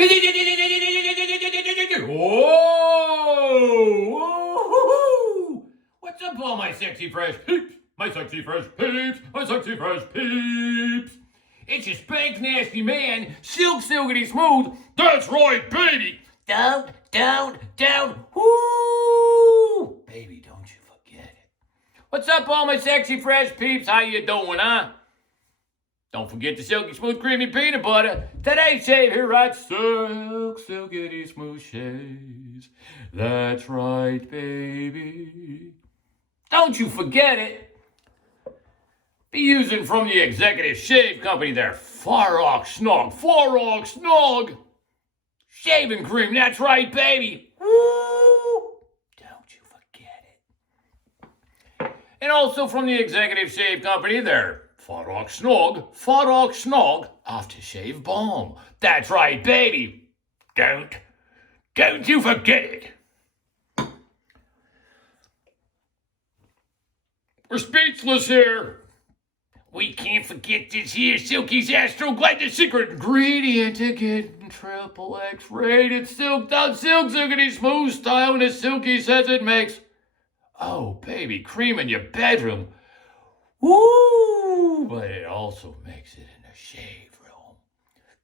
Whoa! What's up, all my sexy fresh peeps? My sexy fresh peeps! My sexy fresh peeps! It's your spank nasty man, silkity smooth. That's right, baby! Down, whoo! Baby, don't you forget it. What's up, all my sexy fresh peeps? How you doing, huh? Don't forget the silky smooth creamy peanut butter. Today's shave here, right? Silkity smooth shaves. That's right, baby. Don't you forget it. Be using from the Executive Shave Company there. Fuar Snog. Shaving cream, that's right, baby. Woo! Don't you forget it. And also from the Executive Shave Company there. Fuar Snog aftershave balm. That's right, baby. Don't you forget it. We're speechless here. We can't forget this here Silky's Astro Glide, the secret ingredient to getting triple X rated silked out silkity smooth style, and as Silky says it makes, oh baby, cream in your bedroom. Woo! But it also makes it in the shave room.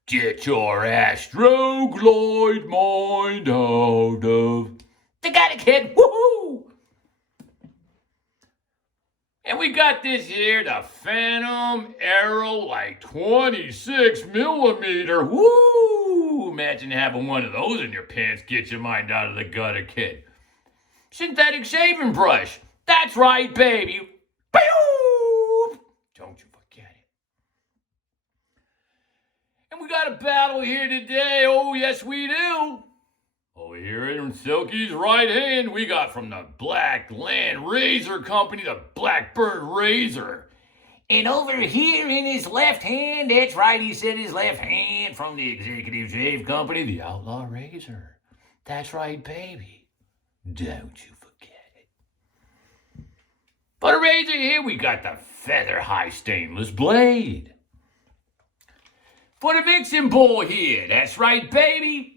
Get your Astro Glide mind out of the gutter, kid. Woohoo! And we got this here, the Phantom Arrow, like 26 millimeter. Woo! Imagine having one of those in your pants. Get your mind out of the gutter, kid. Synthetic shaving brush. That's right, baby. Don't you forget it. And we got a battle here today. Oh, yes, we do. Over here in Silky's right hand, we got from the Black Land Razor Company, the Blackbird Razor. And over here in his left hand, that's right, he said his left hand, from the Executive Shave Company, the Outlaw Razor. That's right, baby. Don't you forget it. For the razor here, we got the Feather High Stainless Blade. For the mixing bowl here, that's right, baby.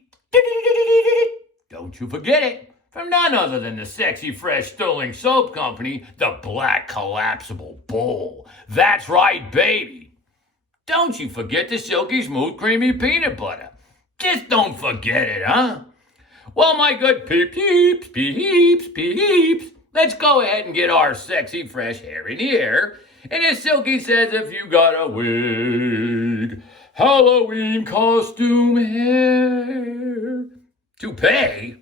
Don't you forget it. From none other than the Sexy Fresh Sterling Soap Company, the Black Collapsible Bowl. That's right, baby. Don't you forget the silky smooth creamy peanut butter. Just don't forget it, huh? Well, my good peeps, let's go ahead and get our sexy fresh hair in the air. And as Silky says, if you got a wig, Halloween costume hair. Toupee?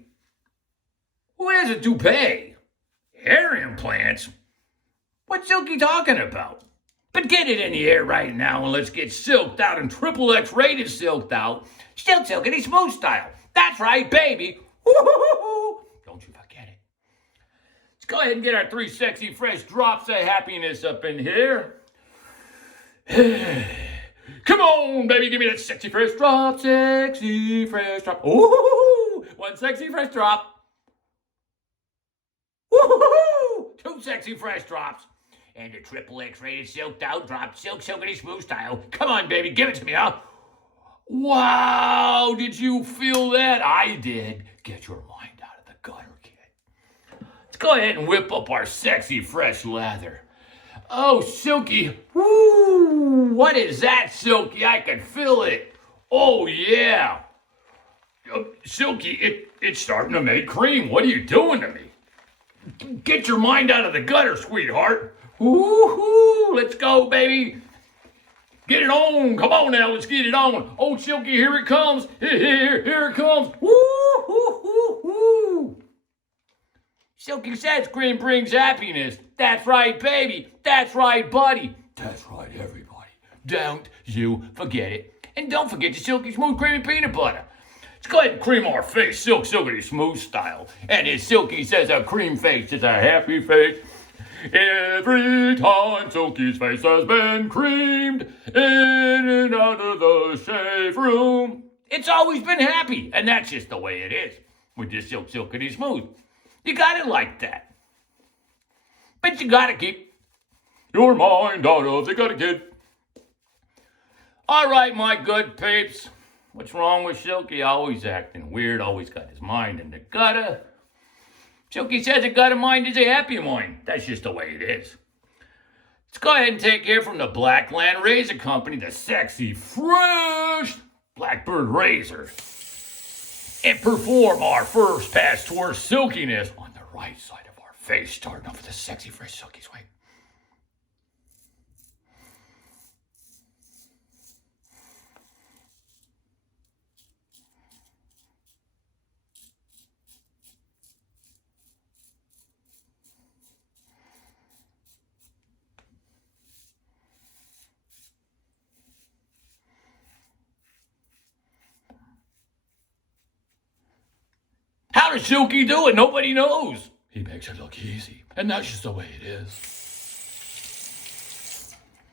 Who has a toupee? Hair implants? What's Silky talking about? But get it in the air right now and let's get silked out and triple X rated silked out. Still silkity smooth style. That's right, baby. Woo-hoo-hoo-hoo. Don't you forget it. Let's go ahead and get our 3 sexy fresh drops of happiness up in here. Come on, baby, give me that sexy fresh drop. Ooh, 1 sexy fresh drop. Woo-hoo-hoo! 2 sexy fresh drops. And the triple X rated silked out drop, silkity smooth style. Come on, baby, give it to me, huh? Wow, did you feel that? I did. Get your mind out of the gutter, kid. Let's go ahead and whip up our sexy fresh lather. Oh, Silky. Woo! What is that, Silky? I can feel it. Oh, yeah. Silky, it's starting to make cream. What are you doing to me? Get your mind out of the gutter, sweetheart. Woo-hoo! Let's go, baby. Get it on. Come on now, let's get it on. Oh, Silky, here it comes. Here it comes. Woo-hoo-hoo-hoo. Silky says cream brings happiness. That's right, baby. That's right, buddy. That's right, everybody. Don't you forget it. And don't forget the silky smooth creamy peanut butter. Let's go ahead and cream our face silkity smooth style. And as Silky says, a cream face is a happy face. Every time Silky's face has been creamed in and out of the shave room, it's always been happy. And that's just the way it is with this silkity smooth. You got it like that. But you gotta keep your mind out of the gutter, kid. All right, my good peeps. What's wrong with Silky? Always acting weird, always got his mind in the gutter. Silky says a gutter mind is a happy mind. That's just the way it is. Let's go ahead and take care from the Black Land Razor Company, the sexy, fresh Blackbird Razor, and perform our first pass towards silkiness on the right side of our face, starting off with the sexy, fresh, silky swipe. How does Silky do it? Nobody knows. He makes it look easy, and that's just the way it is.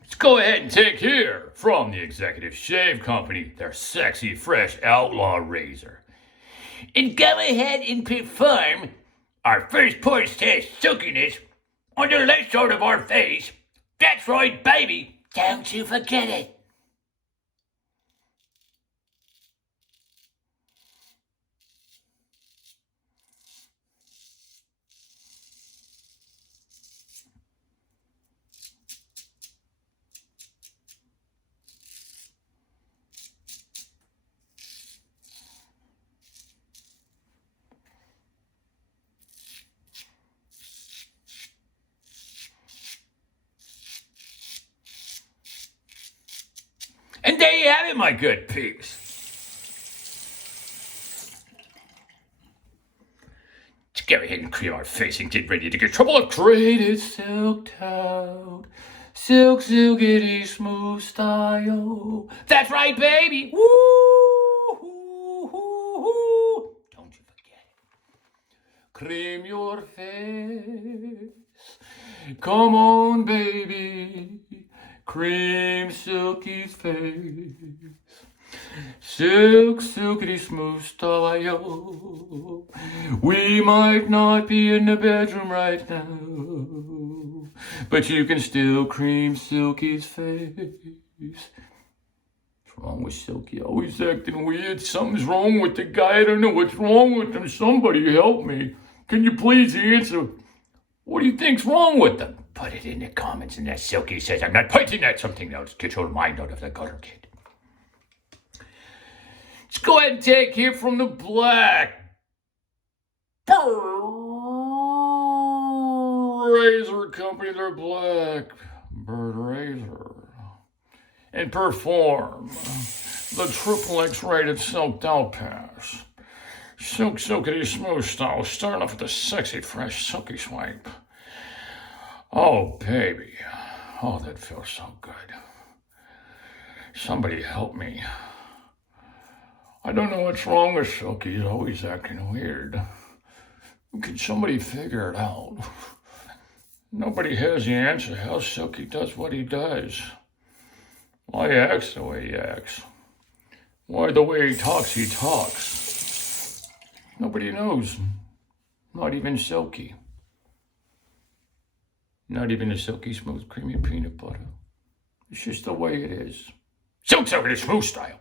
Let's go ahead and take here from the Executive Shave Company, their sexy, fresh Outlaw Razor. And go ahead and perform our first porch test silkiness on the left side of our face. That's right, baby. Don't you forget it. And there you have it, my good peeps. Let's go ahead and cream our face and get ready to get trouble upgraded silk toad. Silk, silkity, smooth style. That's right, baby. Woo, hoo, hoo, hoo. Don't you forget it. Cream your face. Come on, baby. Cream Silky's face. Silk, silkity, smooth style. We might not be in the bedroom right now, but you can still cream Silky's face. What's wrong with Silky? Always acting weird. Something's wrong with the guy. I don't know what's wrong with him. Somebody help me. Can you please answer? What do you think's wrong with them? Put it in the comments, and that Silky says, I'm not pointing at something else. Get your mind out of the gutter, kid. Let's go ahead and take here from the Black Razor Company, their Black Bird Razor, and perform the triple X rated silk doll pass. Silk, silkity, smooth style, starting off with the sexy, fresh, silky swipe. Oh, baby. Oh, that feels so good. Somebody help me. I don't know what's wrong with Silky. He's always acting weird. Can somebody figure it out? Nobody has the answer how Silky does what he does. Why he acts the way he acts. Why the way he talks. Nobody knows. Not even Silky. Not even the silky, smooth, creamy peanut butter. It's just the way it is. Silk, silky, smooth style.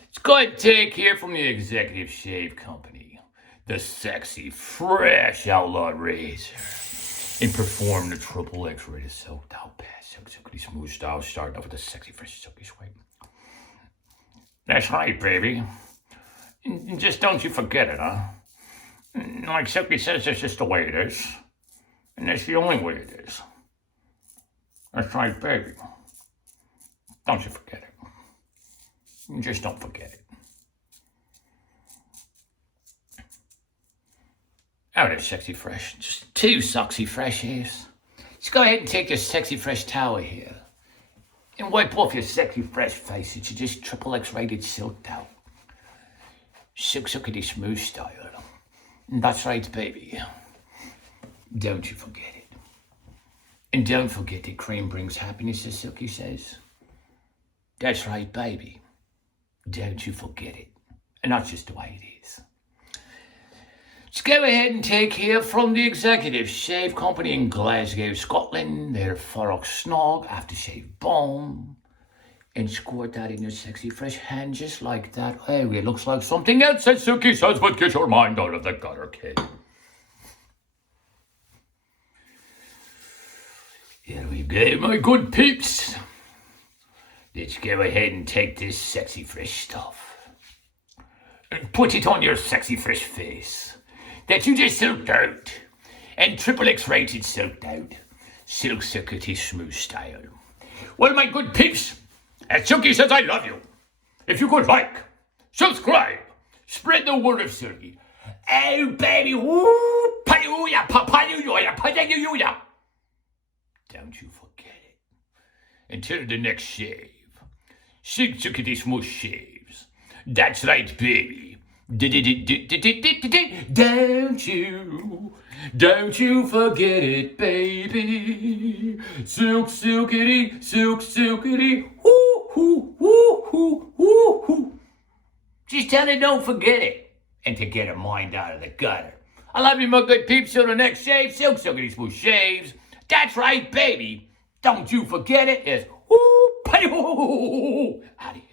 Let's go ahead and take here from the Executive Shave Company, the sexy, fresh Outlaw Razor, and perform the triple X rated silk doll pass. Silk, silky, smooth style, starting off with a sexy, fresh, silky swipe. That's right, baby. And just don't you forget it, huh? Like Silky says, that's just the way it is. And that's the only way it is. That's right, baby. Don't you forget it. You just don't forget it. Oh, they're sexy fresh. Just two sexy fresh hairs. Just go ahead and take your sexy fresh towel here and wipe off your sexy fresh face. It's just triple X rated silk towel. Silk, silkity, smooth style. That's right, baby. Don't you forget it. And don't forget that cream brings happiness, as Silky says. That's right, baby. Don't you forget it. And that's just the way it is. Let's go ahead and take here from the Executive Shave Company in Glasgow, Scotland, their Fuar Snog aftershave balm. and squirt that in your sexy fresh hand just like that. Oh, it looks like something else, as Silky says, but get your mind out of the gutter, kid. Here we go, my good peeps. Let's go ahead and take this sexy fresh stuff and put it on your sexy fresh face that you just silked out, and triple X rated silked out, silk silkety smooth style. Well, my good peeps, as Silky says, I love you. If you could like, subscribe, spread the word of Silky. Oh, baby, woo, pa-yoo-ya, pa-pa-yoo-ya, pa-da-yoo-ya. Don't you forget it. Until the next shave, silk silkety smooth shaves. That's right, baby. Don't you forget it, baby. Silk silkety, woo, hoo, woo, hoo, woo, hoo. Just tell her don't forget it, and to get her mind out of the gutter. I love you, my good peeps. Till the next shave, silk silkety smooth shaves. That's right, baby. Don't you forget it. It's woo, pa-yoo. Out of here.